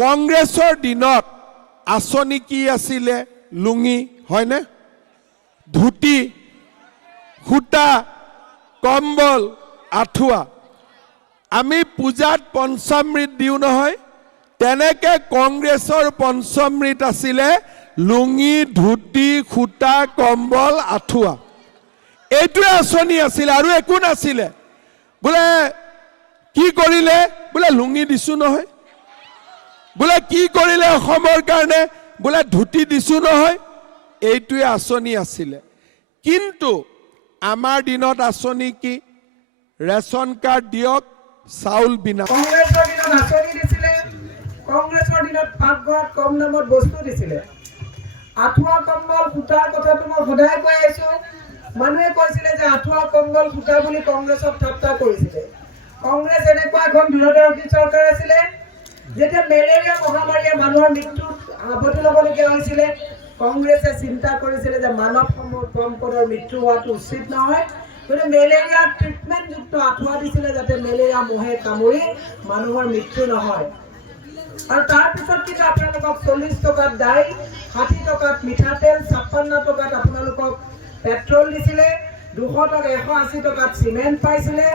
কংগ্ৰেছৰ দিনত আঁচনি কি আছিলে? লুঙি, হয়নে? ধুতি, সূতা, কম্বল, আঁঠুৱা। আমি পূজাত পঞ্চামৃত দিওঁ নহয়, তেনেকে কংগ্ৰেছৰ পঞ্চমৃত আছিলে লুঙি, ধুতি, সূতা, কম্বল, আঁঠুৱা। এইটোৱে আঁচনি আছিলে আৰু একো নাছিলে। বোলে কি কৰিলে? বোলে লুঙি দিছো নহয়। বোলে কি কৰিলে অসমৰ কাৰণে? বোলে ধুতি দিছো নহয়। এইটোৱে আঁচনি আছিলে। কিন্তু আমাৰ দিনত আঁচনি কি? ৰেচন কাৰ্ড দিয়ক, চাউল বিনা। কংগ্ৰেছৰ দিনত আঁচনি দিছিলে, কংগ্ৰেছৰ দিনত পাকঘৰত কম দামত বস্তু দিছিলে। আঁঠুৱা কম্বল সূতাৰ কথাটো মই সদায় কৈ আছো। মানুহে কৈছিলে যে আঁঠুৱা কম্বল সূতা বুলি কংগ্ৰেছক ঠাট্টা কৰিছিলে। কংগ্ৰেছ এনেকুৱা এখন দূৰদৰ্শী চৰকাৰ আছিলে, যেতিয়া মেলেৰিয়া মহামাৰীয়ে মানুহৰ মৃত্যুত আৱদ্ধ ল'বলগীয়া হৈছিলে, কংগ্ৰেছে চিন্তা কৰিছিলে যে মানৱ সম্পদৰ মৃত্যু হোৱাটো উচিত নহয়, গতিকে মেলেৰিয়া ট্ৰিটমেণ্টযুক্ত আঁঠুৱা দিছিলে যাতে মেলেৰিয়া মহে কামুৰি মানুহৰ মৃত্যু নহয়। আৰু তাৰপিছত কিন্তু আপোনালোকক 40 টকাত দাইল, 60 টকাত মিঠাতেল, 56 টকাত আপোনালোকক পেট্ৰল দিছিলে, 200 টকা 180 টকাত চিমেণ্ট পাইছিলে।